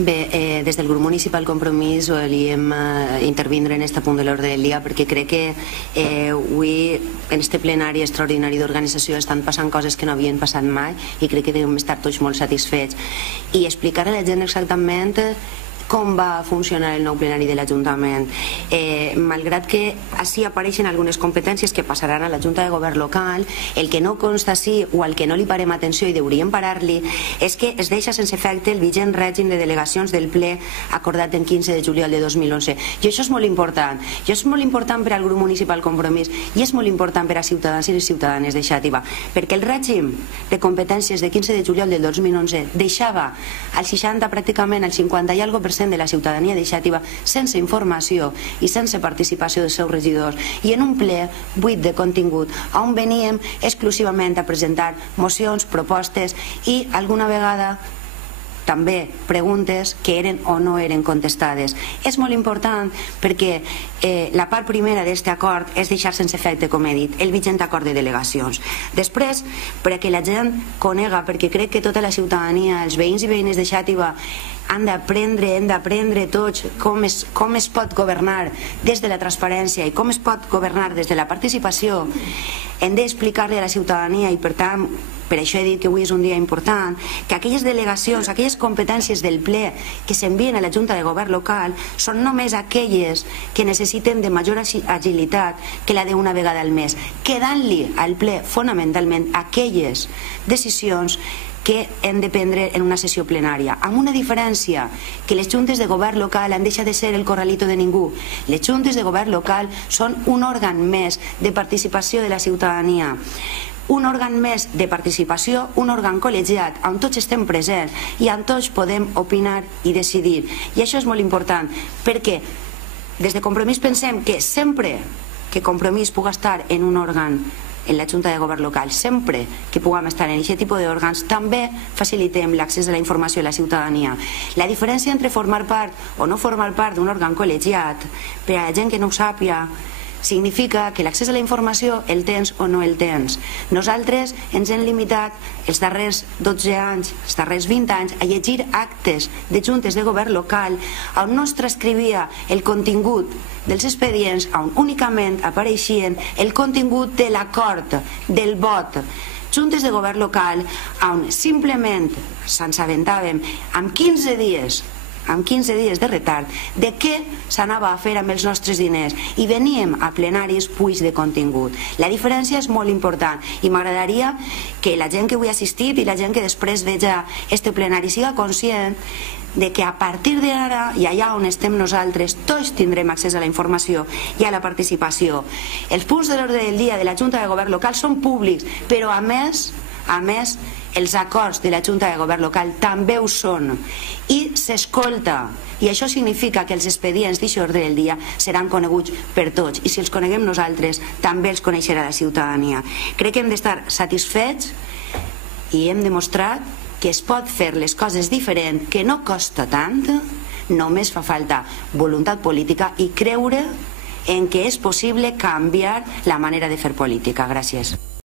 Bé, des del grup municipal Compromís volíem intervindre en aquest punt de l'ordre del dia perquè crec que avui en este plenari extraordinari d'organització estan passant coses que no havien passat mai i crec que devem estar tots molt satisfets i explicar a la gent exactament com va funcionar el nou plenari de l'Ajuntament. Malgrat que així apareixen algunes competències que passaran a la Junta de Govern local, el que no consta així o al que no li parem atenció i hauríem parar-li és que es deixa sense efecte el vigent règim de delegacions del ple acordat el 15 de juliol de 2011. I això és molt important. I és molt important per al grup municipal Compromís i és molt important per a ciutadans i les ciutadanes de Xàtiva, perquè el règim de competències de 15 de juliol del 2011 deixava al 60, pràcticament al 50 i algo % de la ciutadania de Xàtiva sense informació i sense participació dels seus regidors i en un ple buit de contingut on veníem exclusivament a presentar mocions, propostes i alguna vegada també preguntes que eren o no eren contestades. És molt important perquè la part primera d'aquest acord és deixar sense efecte, com he dit, el vigent acord de delegacions. Després, perquè la gent conega, perquè crec que tota la ciutadania, els veïns i veïnes de Xàtiva hem d'aprendre tots com es pot governar des de la transparència i com es pot governar des de la participació. Hem d'explicar-li a la ciutadania i per tant, per això he dit que avui és un dia important, que aquelles delegacions, aquelles competències del ple que s'envien a la Junta de Govern local són només aquelles que necessiten de major agilitat que la d'una vegada al mes, quedant-li al ple fonamentalment aquelles decisions que hem de prendre en una sessió plenària, amb una diferència, que les juntes de govern local han deixat de ser el corralito de ningú. Les juntes de govern local són un òrgan més de participació de la ciutadania, un òrgan més de participació, un òrgan col·legiat on tots estem presents i on tots podem opinar i decidir. I això és molt important perquè des de Compromís pensem que sempre que Compromís pugui estar en un òrgan en la Junta de Govern local, sempre que puguem estar en aquest tipus d'òrgans, també facilitem l'accés a la informació a la ciutadania. La diferència entre formar part o no formar part d'un òrgan col·legiat, per a la gent que no ho sàpiga, significa que l'accés a la informació el tens o no el tens. Nosaltres ens hem limitat els darrers 12 anys, els darrers 20 anys, a llegir actes de juntes de govern local on no es transcrivia el contingut dels expedients, on únicament apareixien el contingut de l'acord, del vot. Juntes de govern local on simplement se'ns aventàvem amb 15 dies de retard de què s'anava a fer amb els nostres diners i veníem a plenaris buits de contingut. La diferència és molt important i m'agradaria que la gent que avui ha assistit i la gent que després veja este plenari siga conscient de que a partir d'ara i allà on estem nosaltres tots tindrem accés a la informació i a la participació. Els punts de l'ordre del dia de la Junta de Govern local són públics, però a més els acords de la Junta de Govern local també ho són i s'escolta, i això significa que els expedients d'aquest ordre del dia seran coneguts per tots i si els coneguem nosaltres també els coneixerà la ciutadania. Crec que hem d'estar satisfets i hem demostrat que es pot fer les coses diferent, que no costa tant, només fa falta voluntat política i creure en que és possible canviar la manera de fer política. Gràcies.